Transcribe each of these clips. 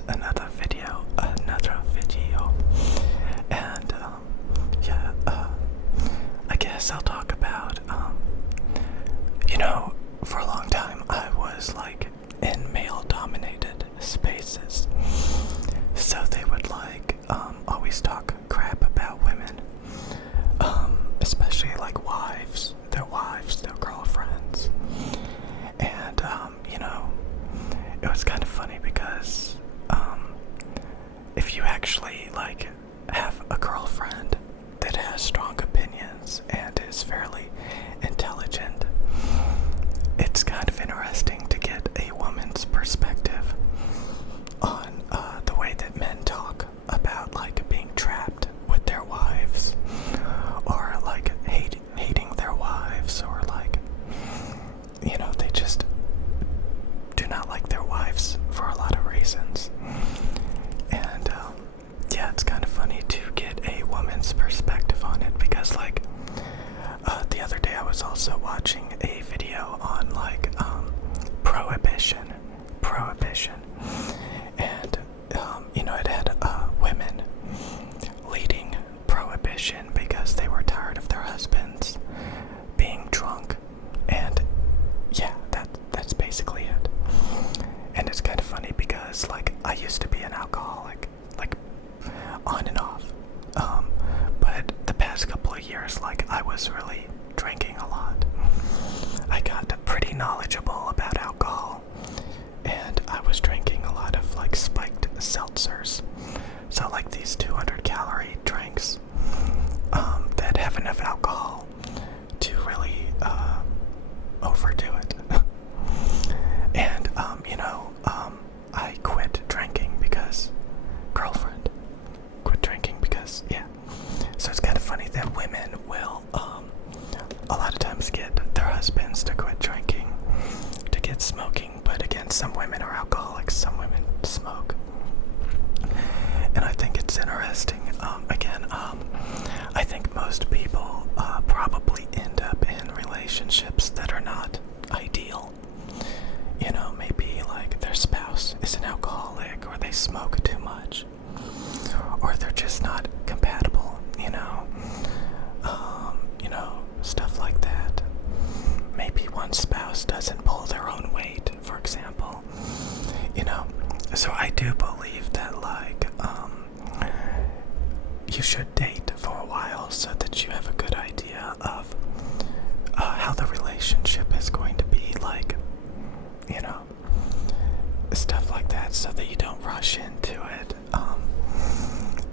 is another video, and I guess I'll talk about, for a long time I was like in male-dominated spaces, so they would always talk crap about women, especially like their girlfriends, and it was kind of funny because if you actually have a girlfriend that has strong opinions and is fairly intelligent, it's kind of interesting to get a woman's perspective on the way that men talk about being trapped with their wives, or hating their wives, or they just do not like their wives for a lot of reasons. And it's kind of funny to get a woman's perspective on it, because the other day I was also watching a video on prohibition, and it had women leading prohibition because they were tired of their husbands being drunk, and that's basically it. And it's kind of funny because I used to be an alcoholic, on and off, but the past couple of years I was really drinking a lot. I got pretty knowledgeable about alcohol, and I was drinking a lot of spiked seltzers, so these 200 calorie drinks that have enough alcohol to really overdo it. And I quit drinking because so it's kind of funny that women will a lot of times get their husbands to quit drinking, to get smoking, but again, some women are alcoholics, some women smoke. And I think it's interesting. I think most people probably end up in relationships that are not ideal. Maybe their spouse is an alcoholic, or they smoke too much, or they're just not compatible, stuff like that. Maybe one spouse doesn't pull their own weight, for example, so I do believe that you should date for a while so that you have a good idea of how the relationship is going to be, stuff like that, so that you don't rush into it,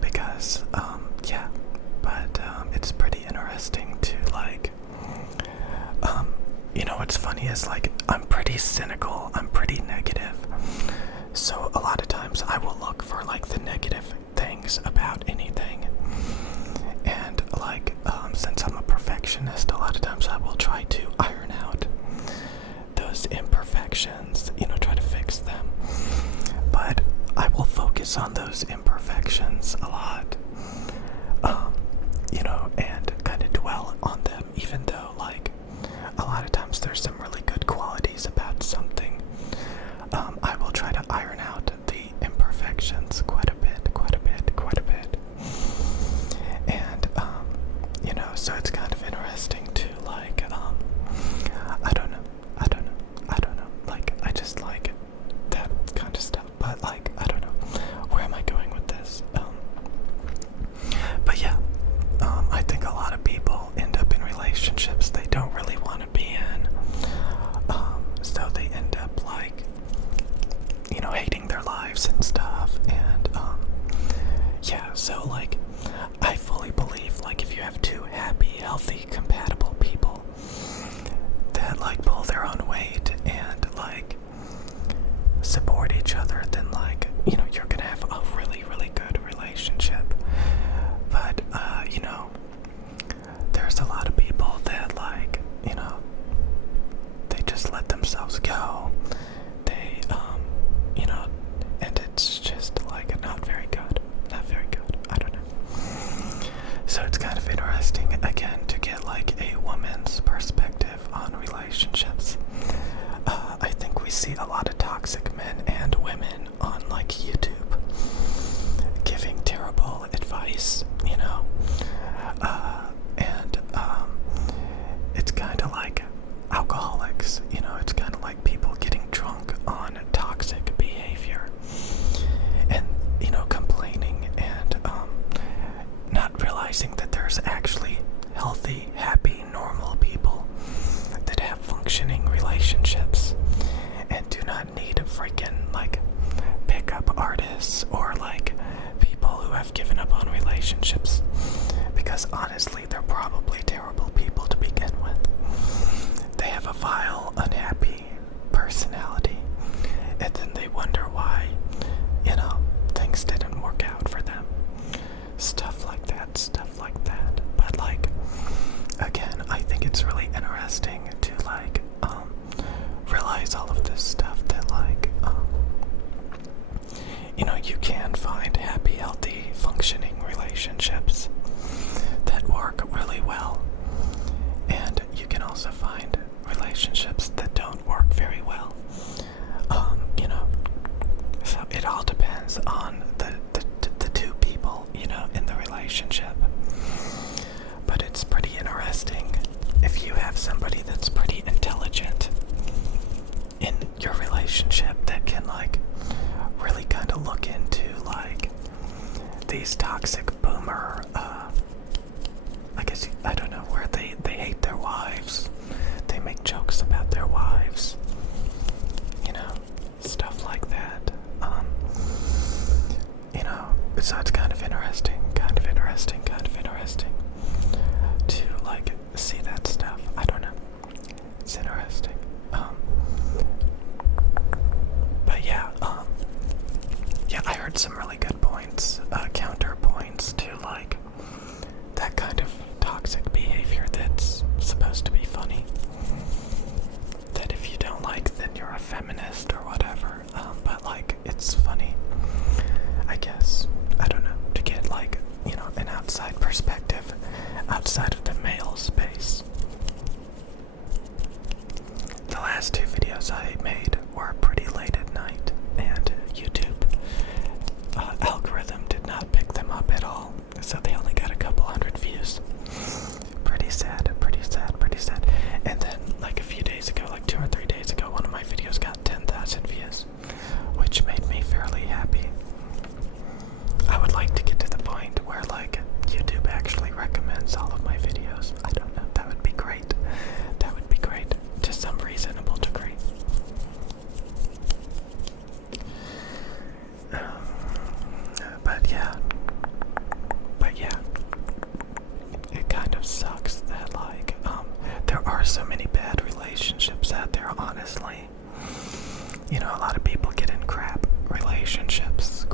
because it's pretty interesting to what's funny is I'm pretty cynical, I'm pretty negative, so a lot of times I will look for the negative things about anything, and since I'm a perfectionist, a lot of times I will try to iron out those imperfections, try to fix them, but I will focus on those imperfections a lot, and kind of dwell on them, even though a lot of times there's some really good qualities about something. I will try to iron out the imperfections quite a bit, and so it's kind of interesting to I don't know, I just like that kind of stuff, but I don't know, where am I going with this? But yeah, I think a lot of people end up in relationships they don't really want to be in, so they end up hating their lives and stuff, and so I fully believe if you have two happy, healthy, compatible people that pull their own weight and support each other, then you're gonna have a really, really good relationship. But there's a lot of people that they just let themselves go. They and it's just not very good. I don't know. So it's kind of interesting again to get a woman's perspective on relationships. I think we see a lot of toxic men and women on YouTube vice, you know. And it's kind of like alcoholics, you know. It's kind of like people getting drunk on toxic behavior, and you know, complaining, and not realizing that there's actually healthy, happy, normal people that have functioning relationships and do not need freaking like pickup artists or like people who have given up on relationships, because honestly they're probably terrible people to begin with. They have a vile, unhappy personality, and then they wonder why, you know, things didn't work out for them. Stuff like that, stuff like that. But like, again, I think it's really interesting to like realize all of this stuff, that like you know, you can find happy, healthy, functioning relationships that work really well, and you can also find relationships that don't work very well. You know, so it all depends on the two people, you know, in the relationship. But it's pretty interesting if you have somebody that's pretty intelligent in your relationship that can like really kind of look into like these toxic boomer I guess I don't know, where they hate their wives, they make jokes about their wives, you know, stuff like that. You know, so it's kind of interesting to like see that stuff. I don't know, it's interesting. But yeah, I heard some really good points, counterpoints to like that kind of toxic behavior that's supposed to be funny. That if you don't like, then you're a feminist or whatever. But like, it's funny, I guess. I don't know, to get like, you know, an outside perspective outside of the male space. The last two videos I made were pretty late at night, and YouTube algorithm did not pick them up at all, so they only got a couple hundred views. Pretty sad, pretty sad, pretty sad. And then like a few days ago, like 2 or 3 days ago, one of my videos got 10,000 views, which made me fairly happy. I would like to get to the point where like YouTube actually recommends all of my videos. I don't know, that would be great. That would be great, to some reasonable degree. But yeah, it kind of sucks that like there are so many bad relationships out there, honestly. You know, a lot of people get in crap relationships.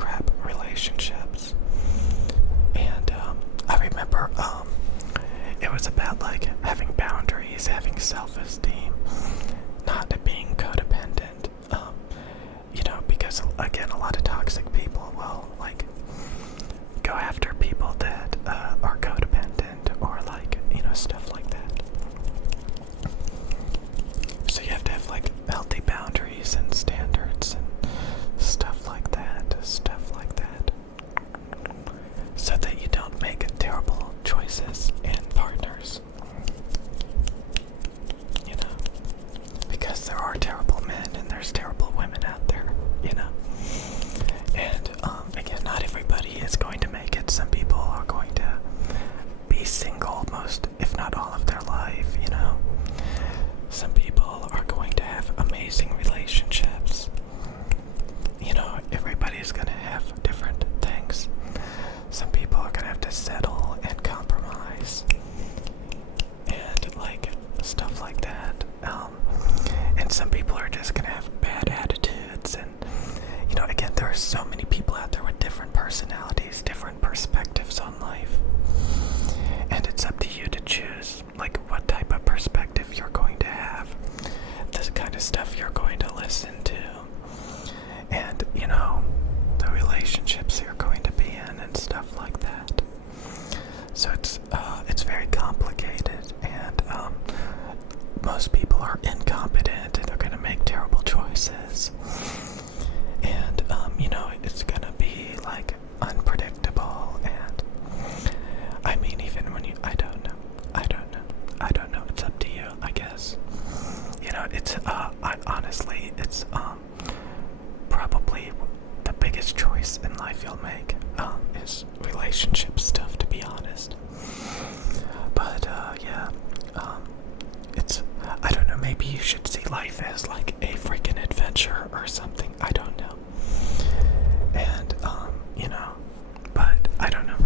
And I remember it was about like having boundaries, having self-esteem, not being codependent. You know, because again, a lot of toxic people will like go after people that are codependent, or like, you know, stuff like that. So you have to have like healthy boundaries and standards. it's probably the biggest choice in life you'll make, is relationship stuff, to be honest. But yeah, it's, I don't know, maybe you should see life as like a freaking adventure or something. I don't know. And you know, but I don't know.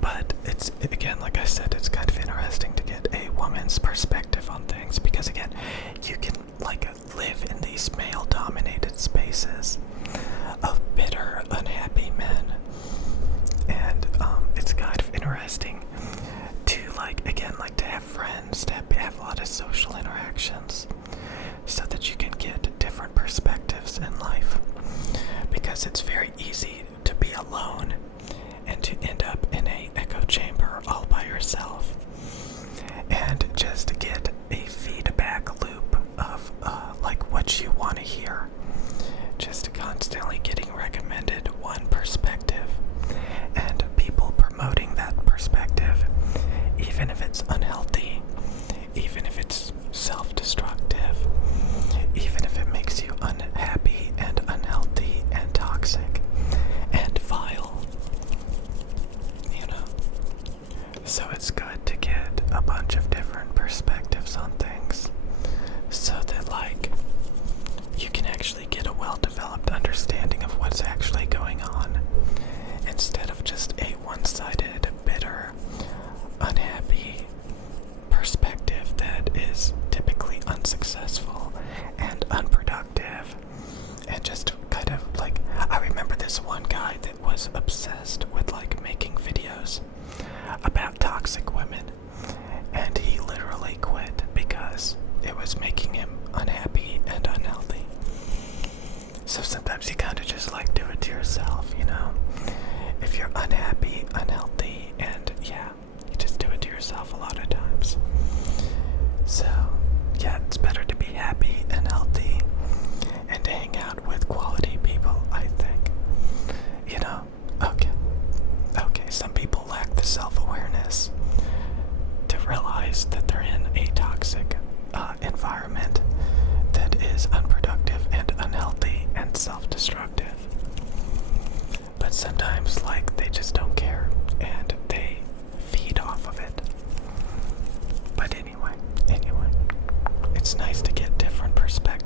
But it's, again, like I said, it's kind of interesting to get a woman's perspective on things, because again, you can like live in these male-dominated spaces of bitter, unhappy men, and it's kind of interesting to like, again, like to have friends, to have a lot of social interactions, so that you can get different perspectives in life, because it's very easy to be alone and to end up in a echo chamber all by yourself, and just get a feedback loop of like what you want to hear, just constantly getting recommended one perspective and people promoting that perspective, even if it's unhealthy, even if it's self-destructive, even if it makes you unhappy and unhealthy and toxic and vile, you know. So it's good to get a bunch of different perspectives on things, so that like you can actually get a well-developed understanding of what's actually going on, instead of just a one-sided, bitter, unhappy perspective that is typically unsuccessful and unproductive, and just kind of like, I remember this one guy that was obsessed with like making videos about toxic women, and he literally quit because it was making him unhappy and unhealthy. So sometimes you kind of just like do it to yourself, you know? If you're unhappy, unhealthy, and yeah, you just do it to yourself a lot of times. So yeah, it's better to be happy and healthy and to hang out with quality people, I think. You know? Okay, some people lack the self-awareness to realize that they're in a toxic environment that is unproductive and unhealthy and self-destructive. But sometimes, like, they just don't care and they feed off of it. But anyway, it's nice to get different perspectives